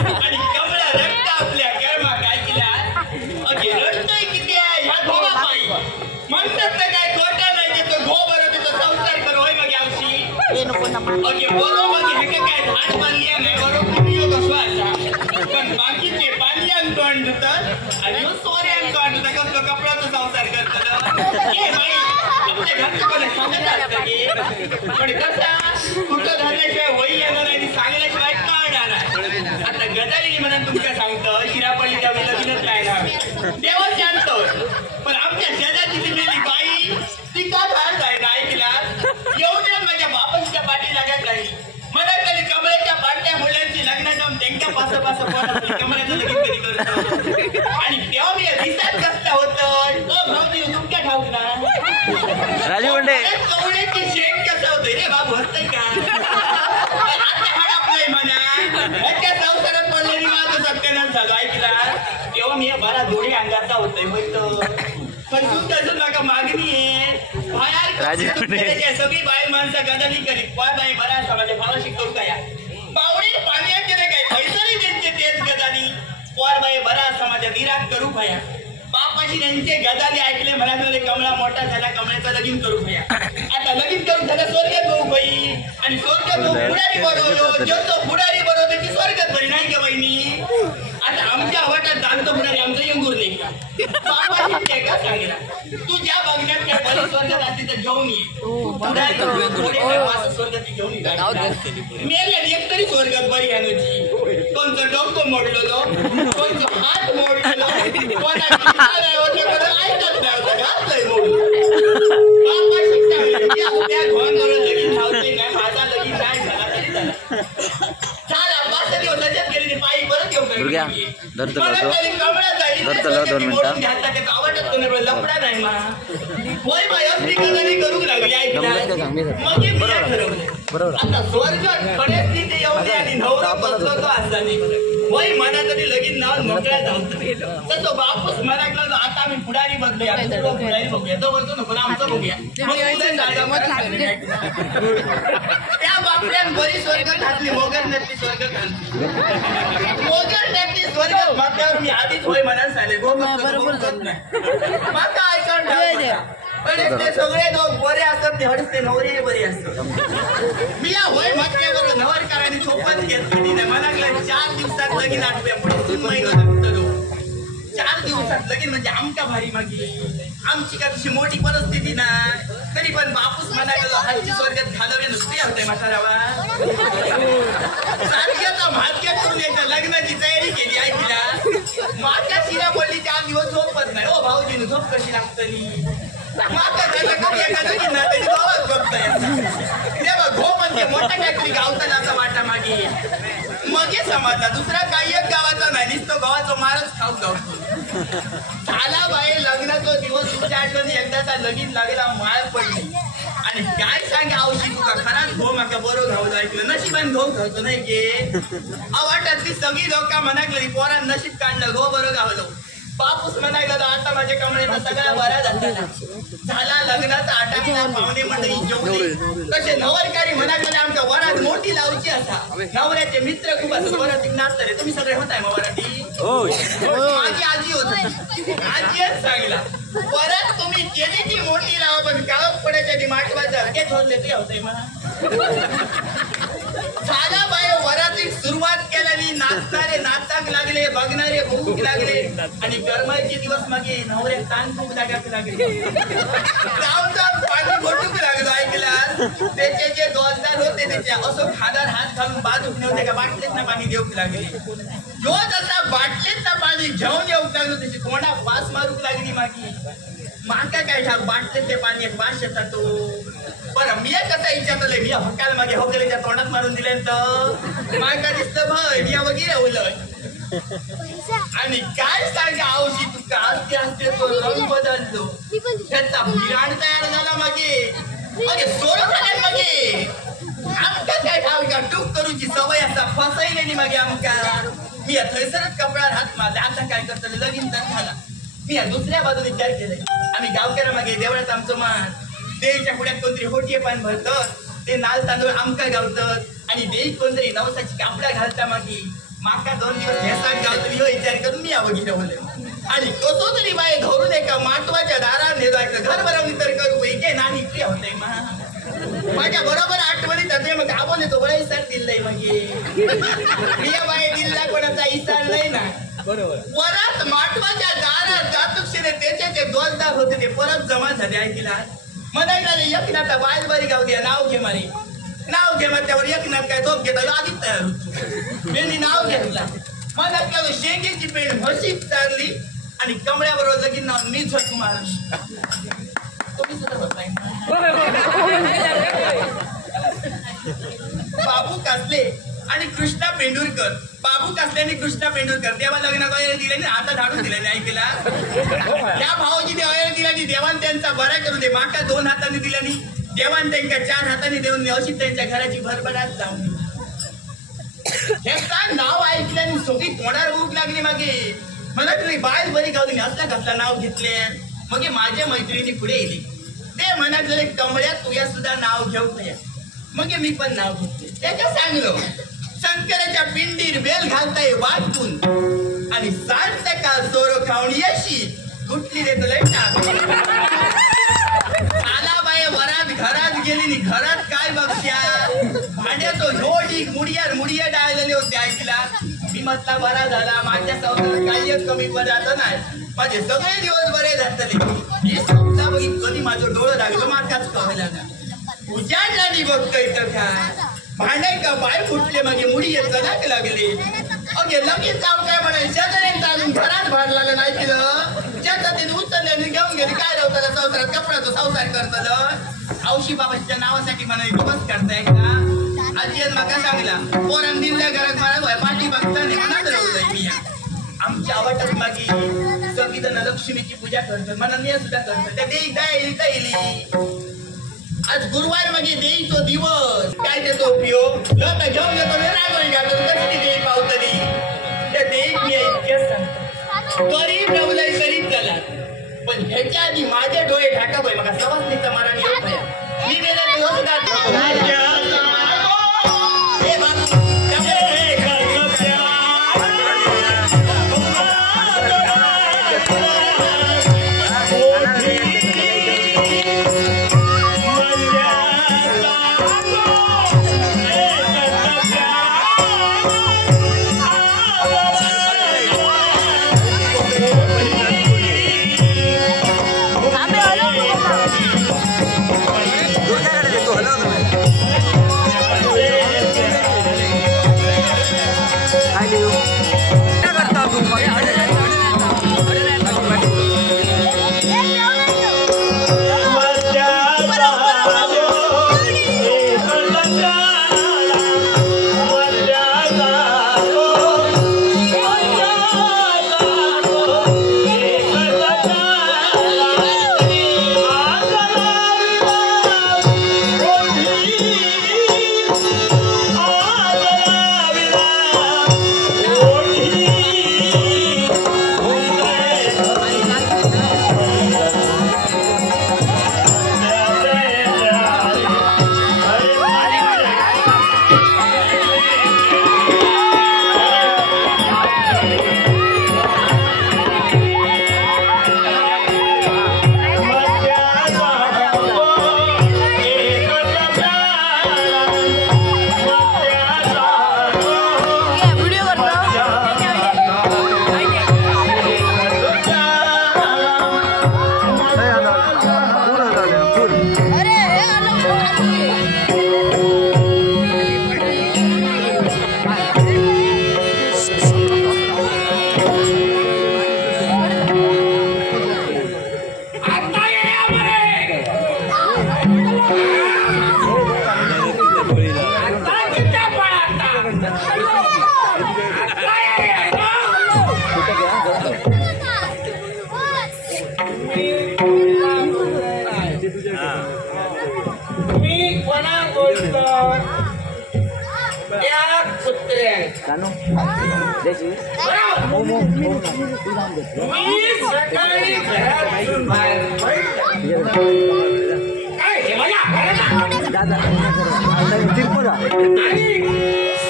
आणि कमळा रक्त आपल्या कर्मा काय केला अगे रडतोय किती आहे ह्या धोबा पायी म्हणतात ना काय खोटा नाही की तो गो बरो तिथं संसार करो होय मग यावशी अगे बरो मग हे काय झाड बांधली नाही बरो कुठे कसं असा पण बाकीचे पाल्यान तोंड धुतात आणि सोऱ्यान तोंड धुतात कसं कपड्याचा संसार करतात ए बाई आपल्या घरचं कोणी सांगत असतं की पण कसा कुठं घालल्याशिवाय वही येणार आणि सांगल्याशिवाय कळणार आता गदाली म्हणून तुमच्या सांगतं शिरापल्ली त्यावेळी लग्नच राहणार तेव्हा शांत पण आमच्या शेजारची ती मेली बाई ती का घाल जायला ऐकला एवढ्या माझ्या बापांच्या पाठी लागत राहिली मला तरी कमळ्याच्या पाट्या मुलांची लग्न जाऊन त्यांच्या पास कमळ्याचं लगीन कधी करतो आणि तेव्हा मी दिसात कसं होतं भाऊजी तुमच्या ठाऊक ना राजू मुंडे कवड्याची शेक कसं होतंय रे बाबू हसतंय का आता हडपलंय म्हणा त्या संसारात पडलेली माझं सत्यानाश झालं ऐकला तेव्हा मी बरा दोन्ही अंगाचा होतोय माहित पण तुमच्या अजून नका मागणी आहे बाहेर सगळी बाहेर माणसं गदाली करीत काय बाई बरा असा माझ्या भावाशी करू काय बावडी पाण्याचे नाही काय पैसे त्यांचे तेच गदाली कोर बाई बरा असा माझ्या विराट करू भया बापाशी त्यांचे गदाली ऐकले म्हणाले कमळा मोठा झाला कमळाचा लगीन करू भया आता लगीन करून झाला स्वर्गात भाऊ बाई आणि स्वर्गात बुडारी बरोबर जो तो बुडारी बरोबर त्याची स्वर्गात बरी नाही का बहिणी आता आमच्या वाटात जाणतो बुडारी आमचं येंगूर नाही का बापाशी ते का सांगितला तू ज्या बघण्यात काय बरी स्वर्गात असती तर घेऊन ये स्वर्गात घेऊन ये मेल्या एक तरी स्वर्गात बरी आणायची कोणतं डोकं मोडलेलो कोणतं हात मोडलेलो कोणाची ऐकत नाही त्या घोन करून लगीन धावते नाही माझा लगीन नाही झाला तरी झाला झाला 5 दिवसाच्याच गेली ती पायी परत येऊन कमळा जाईल आवडत लपडा नाही मा होय बाई अगदी कधी करू लागली ऐकला मग मी ठरवलं आता स्वर्गात पडेल ती ते येऊन दे आणि नवरा बसलो तो असताना होय म्हणा तरी लगीन नाव मोकळ्या धावतो तसं बापूस म्हणाला आता आम्ही पुढारी बघूया पुढारी बघूया तो बोलतो नको आमचं बघूया त्या बापल्यान बरी स्वर्ग घातली मोगर नटली स्वर्ग घातली मोगर नटली स्वर्गात मागल्यावर मी आधीच होय म्हणाल चालेल बरोबर माका ऐकून पण ते सगळे बरे असतात ते हडते नवरे बरे असतात मी या होय म्हटल्याबरोबर नवर करायला सोपच घेतली नाही मला 4 दिवसात लगीन आठव्या पुढे 3 महिने 4 दिवसात लगीन म्हणजे आमका भारी मागी आमची का तशी मोठी परिस्थिती ना तरी पण बापूस म्हणायला हातची स्वर्गात घालवे नसते होते म्हातारावा सारख्याचा भाग्य करून एकदा लग्नाची तयारी केली ऐकला माझ्या शिरा पडली 4 दिवस झोपत नाही ओ भाऊजीने झोप कशी लागतली माका झालं कधी एका लगीन ना तरी गावात झोपताय तेव्हा घो म्हणजे मोठा काहीतरी गावताना असा वाटा मागे मग हे समजला दुसरा काही एक गावाचा नाही नुसतो गावाचा मारच खाऊन जाऊ झाला बाई लग्नाचा दिवस तुमच्या आठवणी एकदाचा लगीन लागला माळ पडली आणि काय सांगे आवशी तुका खराच घो माका बरो घावलं ऐकलं नशिबान घो घावतो नाही गे वाटतली सगळी लोक म्हणाकली पोरान नशीब काढलं घो बरो घावलं बापूस म्हणायला आता माझ्या कमळेचा सगळा बरा झाला लग्नाचा आटाचा पाहुणे मंडळी जेवढे तसे नवरकारी म्हणायला आमच्या वरात मोठी लावची असा नवऱ्याचे मित्र खूप असं वरात नाचतले तुम्ही सगळे होताय मग वराती माझी आजी होती आजीच सांगितला वरात तुम्ही केली ती मोठी लावा पण गावात पडायच्या डिमांड बाजार हे ठरले ते होते मला झाला बाय वराती सुरुवात केल्याने नाचणारे नाचाक लागले बघणारे भूक लागले आणि गरमाईचे दिवस मागे नवऱ्या ताण खूप लागायला लागले जाऊन जाऊन पाणी घोटूक लागलो ऐकला त्याचे जे दोस्तार होते त्याच्या असं खादार हात घालून बाजूक नव्हते का बाटलीत ना पाणी देऊक लागले जो जसा बाटलीत ना पाणी घेऊन येऊक लागलो त्याची तोंडा वास मारूक लागली मागी माका काय ठाक बाटलीत ते पाणी एक वास येतात तो बरं मी कसा विचारलं मी हक्काला मागे हौकेच्या तोंडात मारून दिले तर माका दिसतं भय मी वगैरे उलट आणि काय सांगा आवशी तुका असते असते तो रंग बदललो त्याचा बिराण तयार झाला मागे सोडून झाले मागे आमका काय ठाव का टूक करूची सवय असा फसईलेली मागे आमका मी थैसरच कपड्यावर हात मारले आता काय करतो लगीन तर झाला मी दुसऱ्या बाजूने विचार केलाय आम्ही गावकऱ्या मागे देवळात आमचं मान देवीच्या पुढ्यात कोणतरी होटीये पान भरतं ते नाल तांदूळ आमका गावतात आणि देवी कोणतरी नवसाची कापड्या घालता मागे माका 2 दिवस भेसाक गावतली हो विचार करून मी यावं गिरवले आणि कसो तरी बाय धरून एका माटवाच्या दारात नेजायचं घर भरवणी तर करू पैके नानी प्रिय होते माझ्या बरोबर आठवणीत होते मग आपण तो बळा इसार दिलाय मग प्रिय बाय दिल्ला कोणाचा इसार नाही ना बरोबर परत माटवाच्या दारात जातुक्षीने त्याचे ते दोनदार होते ते परत जमा झाले ऐकला म्हणायला एकनाथ बाय बरी गाव द्या नाव घे मारे नाव घे मग त्यावर एकनाथ काय झोप घेता आधीच तयार होतो मी नाव घेतला मग आपल्याला शेंगेची पेंड म्हशीत चालली आणि कमळ्याबरोबर लगीन नाव मी झटू महाराज तुम्ही सुद्धा होताय बाबू कासले आणि कृष्णा पेंडुरकर बाबू कासले आणि कृष्णा पेंडुरकर देवा लग्नात वगैरे दिले ना आता धाडून दिले नाही ऐकला त्या भाऊजीने वगैरे दिला की देवान त्यांचा बरा करू दे माका 2 हातांनी दिल्यानी देवान त्यांच्या 4 हातांनी देऊन अशी त्यांच्या घराची भरभराट लावली हे नाव ऐकल्याने सगळी तोंडावर भूक लागली मागे मला तुम्ही बाहेर बरी गावली असला कसला नाव घेतले मग माझ्या मैत्रिणी पुढे येली ते म्हणाले कमळ्या तुया सुद्धा नाव घेऊ नये मग मी पण नाव घेतले त्याच्या सांगलो शंकराच्या पिंडीर बेल घालताय वाटून आणि सांग का सोरो खाऊन यशी कुठली देतो लय आला बाई वरात घरात गेली नि घरात काय बघत्या भांड्यातो झोडी मुडिया डाळलेले होते ऐकला मी म्हटला बरा झाला माझ्या संसारात काही कमी पदार्थ नाही माझे सगळे दिवस बरे झाले मी स्वतः बघित कधी माझं डोळं लागलं माकाच कळला ना उजाडला नि बघतोय तर काय भांडे का बाय फुटले मागे मुडी चलाक लागले अगे लगेच जाऊ काय म्हणाले शेजारी चालून घरात भाड लागलं नाही केलं शेतातील उचलले आणि घेऊन गेली काय राहताला संसारात कपड्याचा संसार करतलं औशी बाबाच्या नावासाठी म्हणाले बस करताय का आजी माका सांगला पोरांनी दिल्या घरात मला पाठी बघताना मनात राहू मी आमच्या आवडतात मागे सगळी जण लक्ष्मीची पूजा करतात मनाने सुद्धा करतात त्या देई काय येईल आज गुरुवार म्हणजे देईचो दिवस काय देतो पिओ लता घेऊन येतो रागवण घालतो कशी देई पावतली त्या देईक मी इतकेच सांगतो गरीब रवलय गरीब झाला पण ह्याच्या आधी माझे डोळे ढाका भाई मला सवासनीचा मरण येत नाही मी गेला दिवस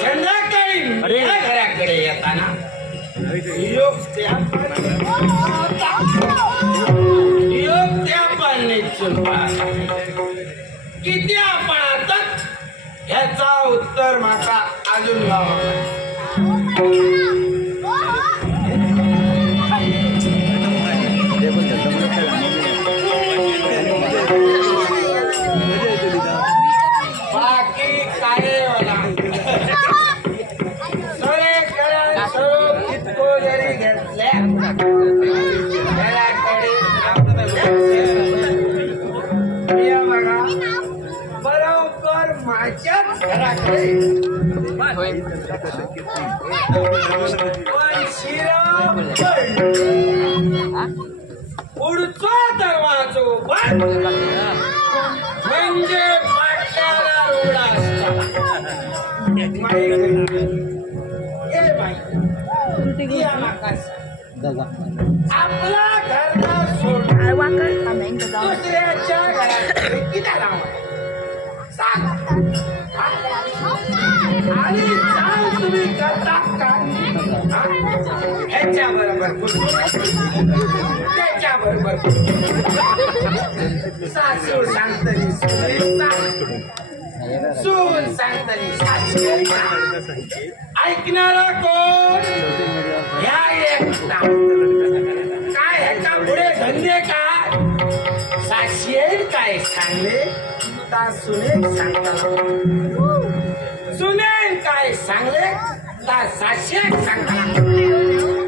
संध्याकाळी घराकडे येताना योग त्या किती आपण ह्याचा उत्तर माका अजून लावा. बाकी काय होला सरे करा सर्व कितको जरी घेतल्या घराकडे बघा बरोबर माझ्याच घराकडे पण श्रीराम पुढचा दरवाजो बंद म्हणजे पाट्याला रोडा असता. आपला घरला सोडून दुसऱ्याच्या घराकडे किती सांग आणि सांग तुम्ही करता का ह्याच्या बरोबर त्याच्या बरोबर सासू सांगतली सून सांगतली सासू ऐकणारा कोण ह्या एकटा काय ह्याच्या पुढे धंदे काय सासू काय सांगले सुने सांगता सुने काय सांगले ता सासू सांगता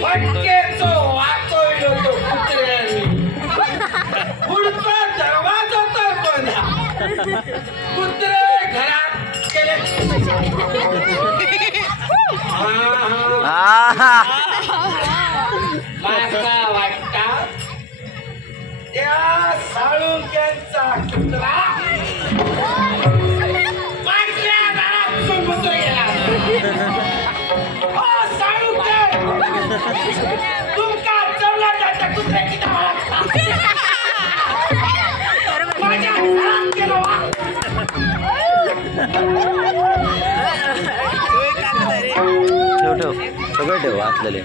फटकेचो वाकोयलो तो कुत्र्यांनी पुढचा दरवाजा तर बंद कुत्रे घरात गेले. माका वाटता त्या साळुंक्यांचा कुत्रा पाटल्या घरात सुटून गेला. तुमका जमला जाता कुत्र्याची धावळा माझ्या घरात गेलो. ठेव सगळं ठेव वाचलेले.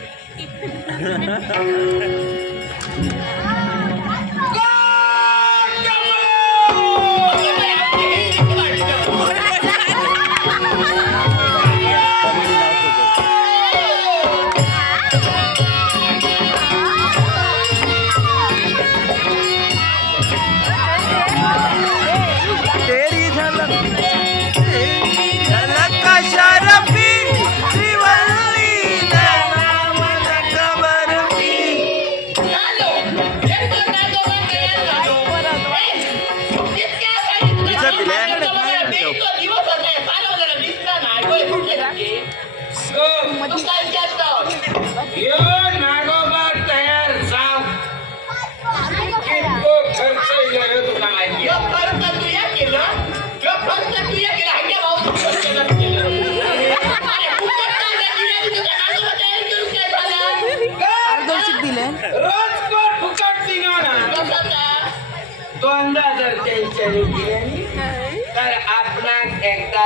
तर आपला एकदा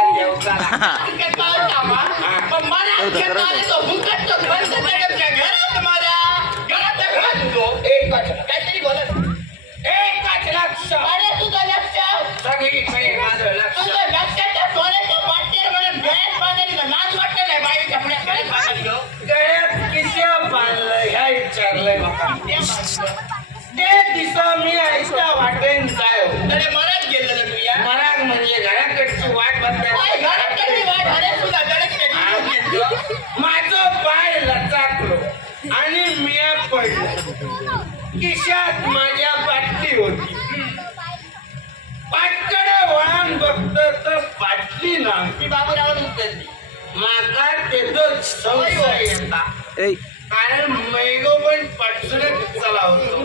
काहीतरी बोलत एक लक्ष तुझं लक्ष सगळीकडे माझं लक्ष तुझं लक्षाच्या सोन्याच्या वाटेर म्हणून गळ्यात बांधली लाज वाटत नाही बाई आपल्या गळ्यात बांधली गळ्यात किती बांधलं ह्या विचारलंय मला ते दिसा मी ऐकता वाटेन जाय अरे मरात गेलेलं तू या मरात म्हणजे घराकडची वाट बघताय घराकडची वाट अरे तुला माझं पाय आणि मी पडलो. खिशात माझ्या बाटली होती. पाटकडे वळण बघतो तर बाटली ना मी बाबूराव उचलली. माका तेथं संशय येता. कारण मैगो पण पाटसुनेच चला होतो.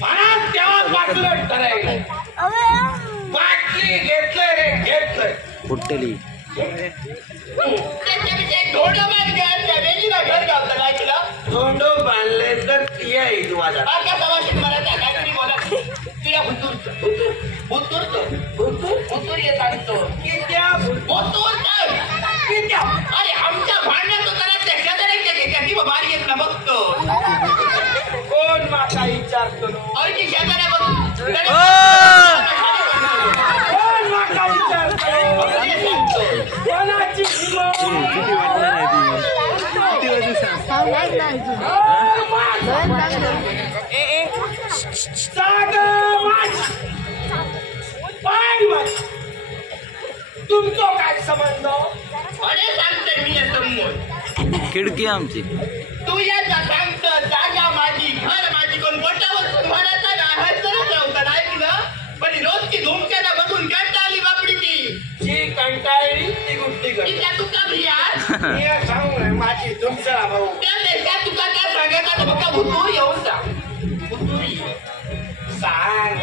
मला तेव्हा पाटलं ठरायलं. बाटली घेतलंय रे घेतलंय. फुटली धोंड बांधल्या वेगळीला घर घालता काय तुला धोंडो बांधले तर या इजवादा बाका सवाशीत मला काय तुम्ही बोला तुला भुतूर येत आणतो अरे आमच्या भांडण्यात जरा त्या शेजाऱ्याच्या घेत्या बाहेर येत ना बघतो कोण माका विचारतो अरे शेजाऱ्या बघ कोण माका विचारतो कोणाची किती वाटलं नाही ती किती तुमचं काय संबंध अरे सांगतोय मी समोर खिडकी आमची तू याचा सांगतो जागा माझी घर माझी कोण बोटावर म्हणायचा ना हसतच राहता नाही ना पण रोजची धुमक्याला बघून कंटाळली आली बापडी जी कंटाळली ती गुप्ती कर त्या तुका भी यार मी सांगू माझी तुमचा भाऊ त्या देशात तुका काय सांगायचं तर बघा भुतूर येऊन जा भुतूर सांग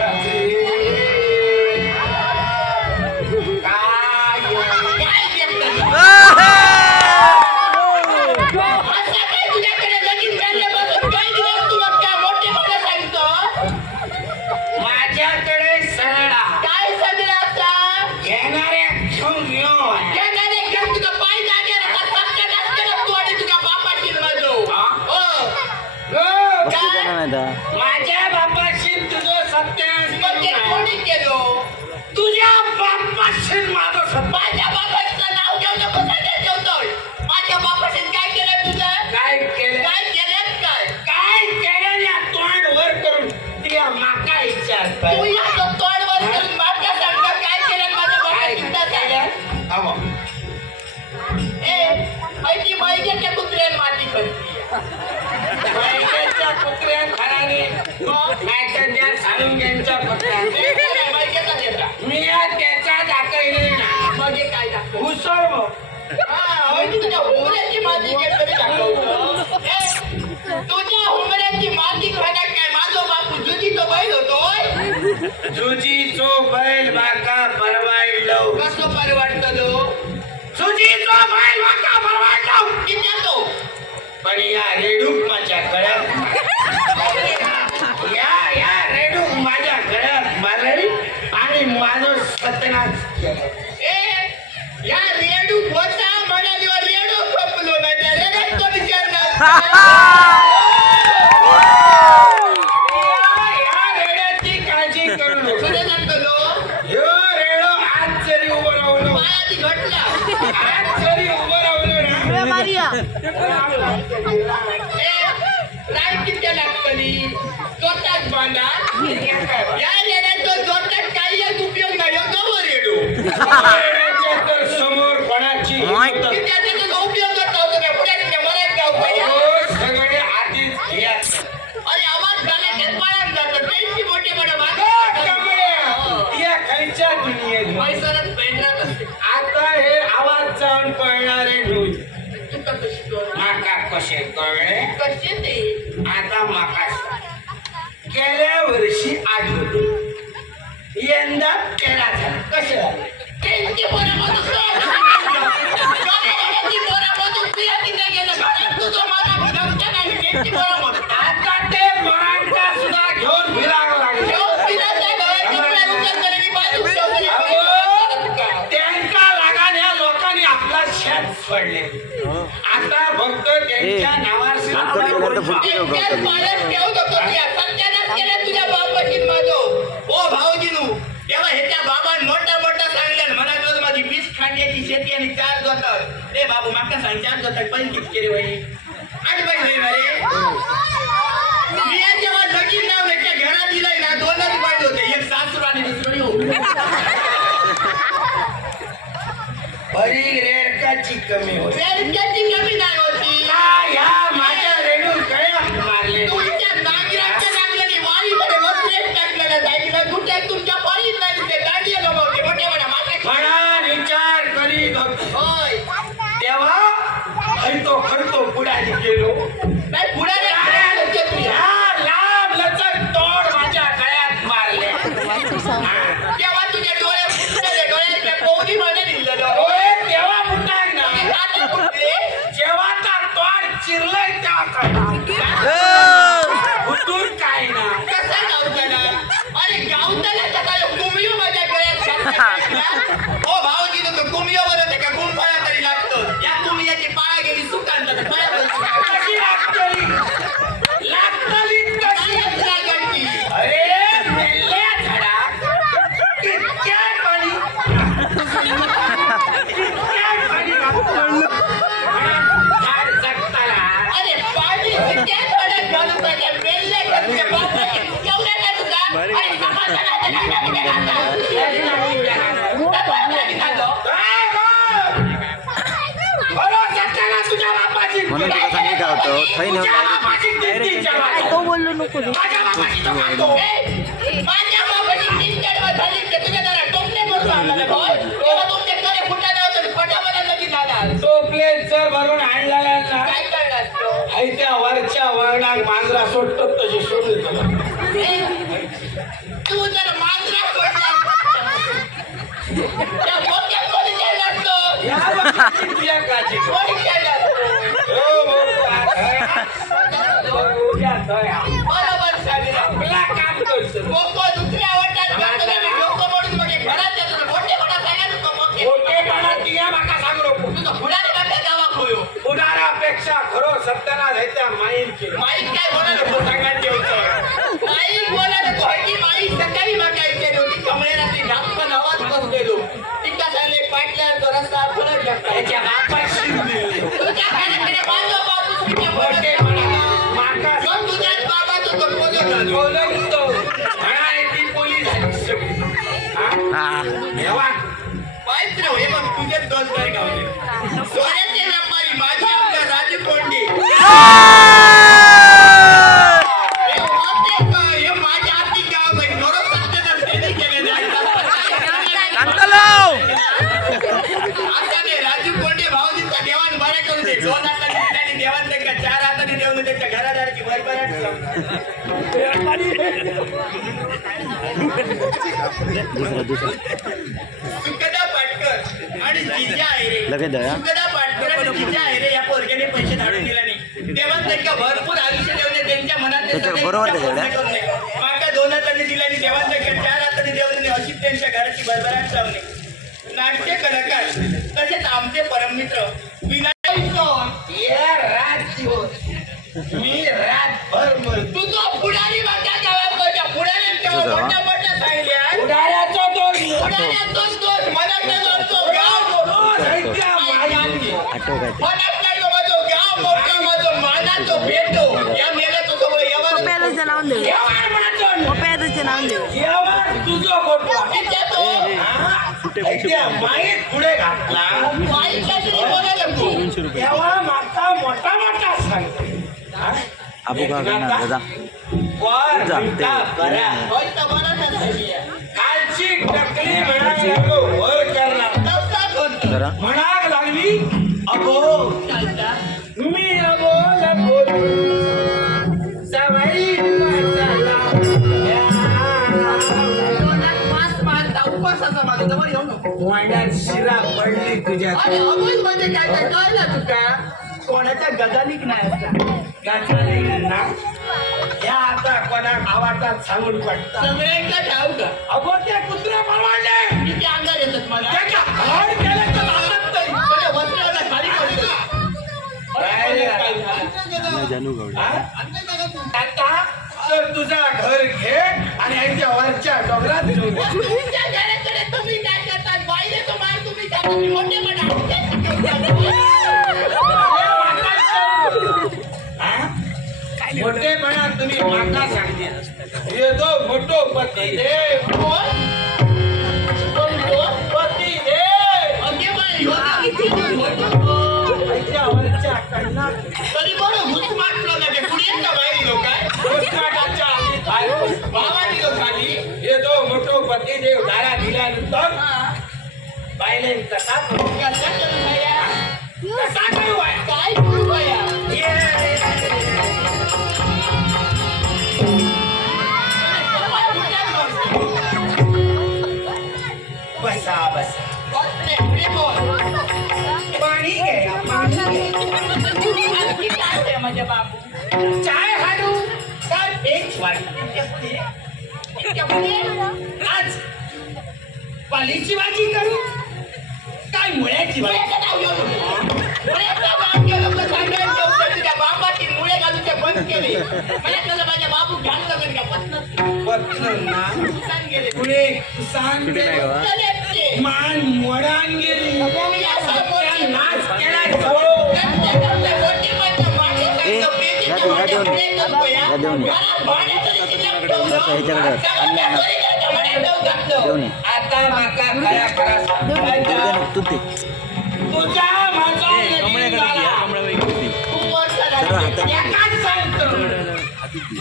माझ्या बापाशी तुझं सत्य केलो तुझ्या बापाशी माझं माझ्या बाबाचं नाव ठेवतो कसं ठेवतोय माझ्या बापाशी काय केलं तुझं काय केलं काय केलं या तोंड वर करून तिला माका विचारत तू या तोंड वर करून माझ्या सांगता काय केलं माझ्या बाबा माहिती मैद्याच्या कुत्र्यान माती करते मैद्याच्या कुत्र्यान खराने त्या साळुंग्यांच्या कुत्र्यान मी त्याच्या दाखवले ना मग काय दाखव हुसळ तुझ्या हुमऱ्याची माती तरी दाखवतो तुझ्या हुमऱ्याची माती खाण्यात काय माझो बापू जुजीचो बैल होतोय जुजीचो बैल माका परवाडलो कसं परवडतो जुजीचो बैल माका परवाडलो किती तो पण या रेडूक माझ्या गळ्यात या रेडूक माझ्या गळ्यात मारली आणि माझं सत्यानाश केलं या रेडू होता म्हणालीवर रेडू खपलो नाही त्या रेड्याचा विचार या रेड्याची काळजी करू नको ह्यो रेडो आज जरी उभं राहिलो पायाची घटला आज जरी उभं राहिलो ना लाईट किती लागतली स्वतःच बांधा या रेड्याचा स्वतःच काही उपयोग नाही गवर रेडू समोर कोणाची त्याचा उपयोग करता होतो का पुढे मरायत गाव सगळे आधीच घ्यायचं अरे आवाज झाल्याच्यात पळायला जातं त्यांची मोठे मोठे या खायच्या दुनियेत पैसाच पेंढरात असते आता हे आवाज जाऊन कळणारे ढोल तुका कशी कळ माका कसे कळले कसे ते आता माका गेल्या वर्षी 8 होते यंदा 13 झाले कसे झाले त्यांची बरोबर आता ते मराठा सुद्धा घेऊन फिरायला लागले त्यांच्या लागाने या लोकांनी आपला शेत सोडले आता फक्त त्यांच्या नावावर तुझ्या बापाची माझो ओ भाऊजीनू तेव्हा ह्याच्या बाबा मोठा मोठा सांगल्या म्हणा माझी 20 खांड्याची शेती आणि 4 जोतर रे बाबू माका सांग 4 जोतर पण किती केले बाई 8 बाई नाही मी जेव्हा लगीन नाव त्याच्या घरात दिलंय ना 2च बैल होते एक सासू आणि दुसरी बरी रेडकाची कमी होती रेडकाची कमी नाही होती ह्या माझ्या रेणू उतून काय ना कसा गावताना अरे गावताना सकाळी कुमियो माझ्या गळ्यात ओ भाऊजी तो कुमियो बरं ते का गुंफाळा तरी लागतो या कुमियाची पाया गेली सुकांत तर पाया कशी लागतली कशी लागती अरे मेल्या झाडा कितक्या पाणी झाड जगताना अरे पाणी किती थोडं घालून पाहिजे मेल्ले घरचे बापाचे एवढं काय तुझा अरे समाजाला तुझ्या बापाची म्हणून तुला सांगितलं होतं थै नेऊन तो बोललो नको रे. माझ्या बापाची तो खातो. माझ्या बाबाची तीन गडवा झाली ते तुझ्या जरा टोपले करून आणला भाऊ तेव्हा तुमचे करे फुटा नव्हतं फटाफटा नदी झाला तो प्लेट जर भरून आणला ना काय करणार तो आई त्या वरच्या वर्णाक मांजरा सोडतो तशी सोडून दिलं. तू जर मांजरा सोडला त्या मोठ्या कोणी द्यायला असतो या बाबतीत तुझ्या काळजी कर. कोणी द्यायला असतो हो, उद्या दया. बरोबर सांगितलं आपला काम करतो. कोको दुसऱ्या वाटात करतो ना मी डोकं मोडून म्हणजे घरात येतो मोठे मोठा सांगायचं तो मोठे मोठेपणा तिया माका सांगू नको. तुझं पुढारी बाटे गावा खोयो उदारापेक्षा खरो सत्यानाश आहे त्या माईन केलं. माईक काय बोलायला तो सांगायला ठेवतो माईक बोलायला तो की माईक सकाळी मागायची होती कमळे रात्री नागपण आवाज बसलेलो तिका झाले पाटल्यावर तो रस्ता फळत टाकला त्याच्या बापाशी दिलं. तुझ्या घराकडे माझा बापूस तुझ्या मोठेपणा माका मग तुझ्याच बाबाचं तो पोलो झालो बोलवतो. म्हणा ती पोलीस आहे सगळी. हा? देवा. पाहिजे रे हे मग तुझेच दोन तारीख गावले सोन्याचे व्यापारी माझे आमदार राजू कोंडे हे होते का हे माझ्या हाती गाव आहे खरं सत्यानाश त्यांनी केलेले आहे. आता ते राजू कोंडे भाऊजींचा देवाण बरे करू दे 2 हाताने त्यांनी देवाण दे का 4 हाताने देऊन त्याच्या घरादाराची भरभराट सुखदा पाटकर आणि जिजा आहे लगेच दया. सुखदा पाटकर आणि जिजा आहे या पोरग्याने पैसे धाडून दिला नाही तेव्हा त्यांना भरपूर आयुष्य देवले त्यांच्या मनात त्याच्या बरोबर त्याच्याकडे. माका 2 हातांनी दिला आणि देवा त्यांना 4 हातांनी देवले अशी त्यांच्या घराची भरभराट चावली नाट्य कलाकार तसेच आमचे परममित्र विनायक सोन ये रात दिवस मी रातभर मरतो. तुझं पुढारी माझ्या गावात पुढारी तुझं? मोठ्या मोठ्या सांगल्या उडाऱ्याचा दोष. पुढाऱ्यातच दोष मनात दोष गाव रोज आहे त्या मायांनी. आठव काय मनात नाही तो माझं गाव मोठा माझं मानाचं भेटो या मेल्याचं सगळं यावर पप्याचं नाव देऊ. येवार म्हणायचं. पप्याचं नाव देऊ. येवार तुझं खोटं. किती तो हा? त्या माईत पुढे घातला. माईच्या तरी बोलायला तू 200 रुपये तेव्हा माता मोठा मोठा सांगते. हा? आबू का करणार दादा वर जा, म्हणता ते- बरा. होय तर बरं झालं कालची टकली म्हणायला लागलो वर करणार. तसाच होतं जरा म्हणायला लागली अबो चालता मी अबोला बोलू सवाई वाचायला. मास मारता उपासाचा माझा जवळ येऊ नको वांड्यात शिरा पडली तुझ्या. आणि अबोल मध्ये काय काय कळलं तुका कोणाच्या गजालिक नाही असतात गाठाने ना या आता कोणा आवाजात सांगून पडतात. सगळ्यांका ठाऊ का अबो त्या कुत्र्या परवाडे किती अंगार येतात मला त्याच्या हाड केलं तर लागत नाही. माझ्या वस्त्राला खाली पडतो जानू गवडे हा? आता तर तुझा घर घे आणि यांच्या वरच्या डोंगरात घेऊन जा. तुमच्या घराकडे तुम्ही काय करतात बाईले तो मार तुम्ही काय करतात? मोठे मोठेपणा तुम्ही माता सांगते येतो मोठो पती दे पती दे वरच्या कन्ना तरी बरं घुसमाटलं ना ते पुढे का बाहेर लोक काय घुसमाटाच्या आधी बाहेर भावानी लोक खाली येतो मोठो पती देव दारा दिल्यानंतर बायले कसा कसा करू भैया कसा करू बाया? काय करू भैया बसा बसा बसले पुढे बोल पाणी घे पाणी घे. आणखी काय आहे माझ्या बाबू चाय हाडू का पेच वाढ आज पालीची भाजी करू काय मुळ्याची भाजी बाबाची मुळे घालून ते बंद केले माझ्या बाबू घालून लागले का सांग गेले पुढे सांग कुठे नाही गावा? मान मोडान गेली नाच केला आता माका खरा खरा तू ते तुझा माझा एकाच सांगतो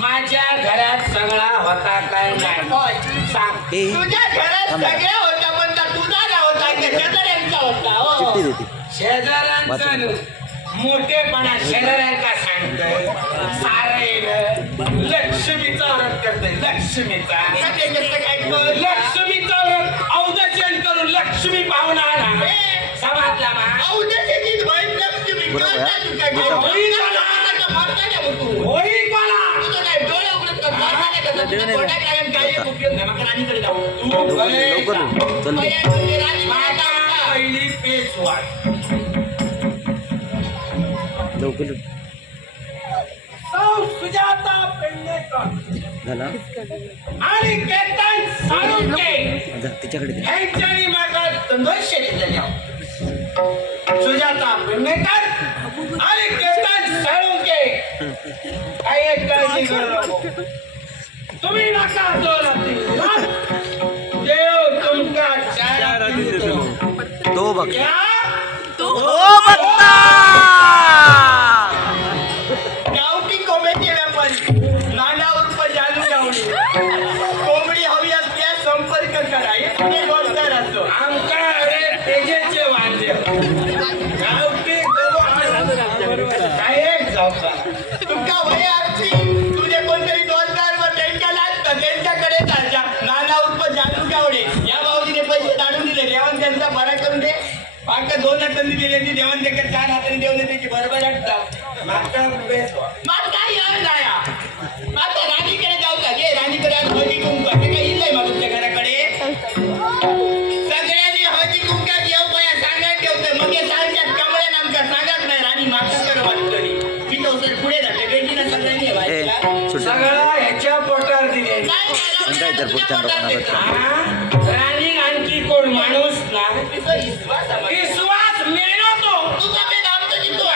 माझ्या घरात सगळा होता काय नाही सांग तुझ्या घरात सगळ्या होत्या पण तुझा ना होता शेजाऱ्यांचा होता चिठ्ठी देते शेजाऱ्यांचं मोठेपणा शेजाऱ्यांका सांगतोय सारे लक्ष्मीचा व्रत करतोय लक्ष्मीचा लक्ष्मीचा व्रत औदचन करून लक्ष्मी पाहुणा आला समाजला होळी कोला लवकर चल पहिली पेच वाट लवकर सुजाता पेडणेकर झाला आणि केतन साळुंके जा तिच्याकडे दे. ह्यांच्यानी माझा संघर्ष दिलेला सुजाता पेडणेकर आणि केतन साळुंके काही एक काळजी करू नको तुम्ही नका देव तुमका चार तो बघ गावठी कोंबड्याचे व्यापारी नानावर रुपये जाणून गावणी कोंबडी हवी असल्यास संपर्क करा हे रोजगार असतो आमका अरे तेजेचे वांदे गावठी काय एक जाऊ तुमका वय असती तुझे कोणतरी रोजगार व त्यांच्या लागतं त्यांच्याकडे जायच्या नाना उर्फ जानू गावडे या भाऊजीने पैसे काढून दिले देवान त्यांचा बरा करून दे बाकी 2 हातांनी दिले ती देवान देखील 4 हातांनी देऊन त्याची बरोबर वाटतं माता या नाया माता राणीकडे जाऊ का घे राणीकडे आज हळदी कुंकू ते काही इल्लंय मग तुमच्या घराकडे सगळ्यांनी हळदी कुंका घेऊ बया सांगायला ठेवतोय मग हे सांगतात कमळे नामका सांगत नाही राणी माताकडे वाटतोय मी तो सर पुढे जाते बेटीला सगळ्यांनी व्हायला सगळं ह्याच्या पोटावर दिले काय तर पुढच्या लोकांना राणी आणखी कोण माणूस ना विश्वास विश्वास मिळवतो तुझा मी नामचं जितो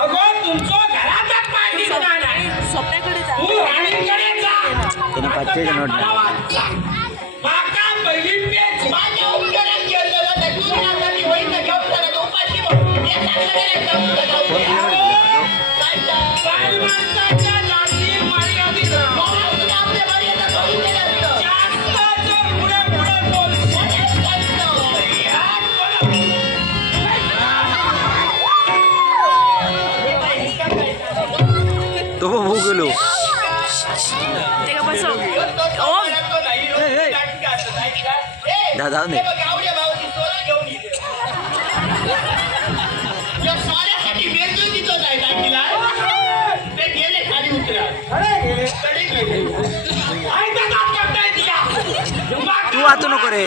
अगो तुमचं घरातच पाणी नाही स्वप्नाकडे जा तू राणीकडे जा त्याने 500 नोट माका पहिली पेच माझ्या उपकारात गेलं होतं तू नातानी होईल ना घेऊन जाणार उपाशी म्हणून ते सांगणारे बाई माणसाच्या जाती मर्यादित आपल्या मर्यादा करून दिल्या असतं जास्त जर पुढे पुढे बोल तो भाऊ गेलो ते का बसव दादा नाही तू वाचू नको रे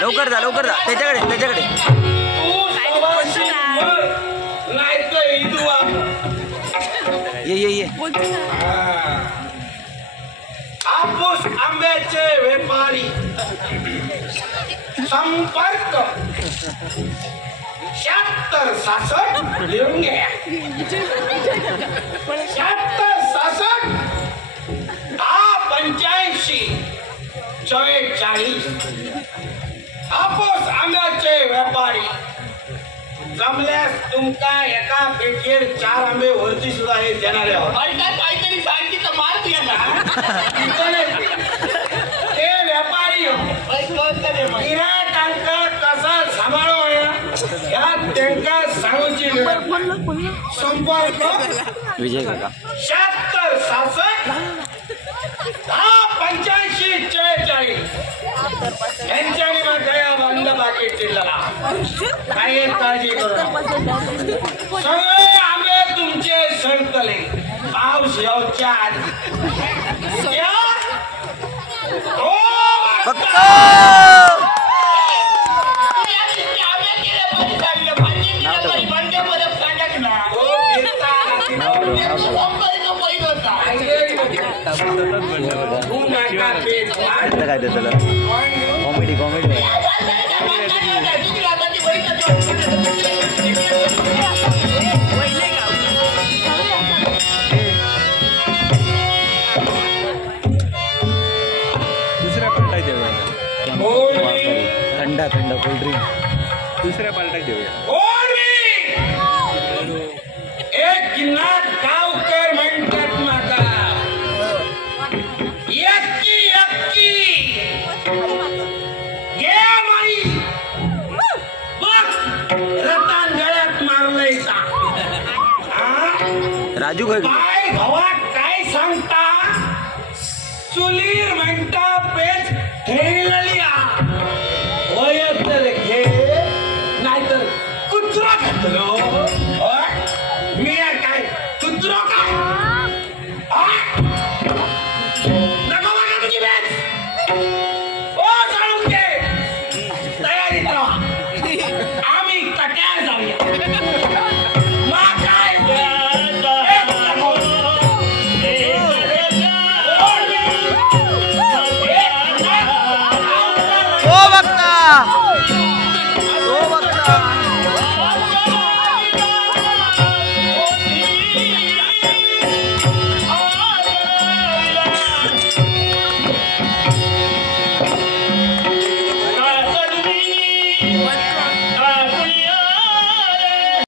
लवकर जा त्याच्याकडे ये बोलते ना हापूस आंब्याचे व्यापारी संपर्क 7666 लिहून घ्या 7666 1085 44 हापूस आंब्याचे व्यापारी जमल्यास तुमका एका पेटीवर 4 आंबे वरती सुद्धा हे देणारे आहोत काहीतरी सांगते तर मार ते व्यापारी गिरायकांका कसा सांभाळो या त्यांका सांगूची संपर्क विजय काका 7666 1085 44 यांच्यानी मग गया बंद पाकिट दिला काही काळजी करू नका. सगळे आंबे तुमचे आमचे सरकले पाऊस येऊच्या आधी या. ओ बघतो. काय त्याला कॉमेडी कॉमेडी वहिले गाव. दुसऱ्या पालटा देऊया थंडा थंडा कोल्ड्रिंक दुसऱ्या पालटा देऊया एक नाथ गावकर म्हणतात माका यक्की यक्की घे माई बघ रतान गळ्यात मारलंय सा. राजू काय काय भावात काय सांगता चुलीर म्हणता पेच ठेवलेली होय तर घे नाहीतर कुत्रा घातलो. मी काय कुत्रो काय नको बघा तुझी बेच. ओ चालून घे तयारीत राहा आम्ही कट्यार जाऊया. मग काय ओ बघता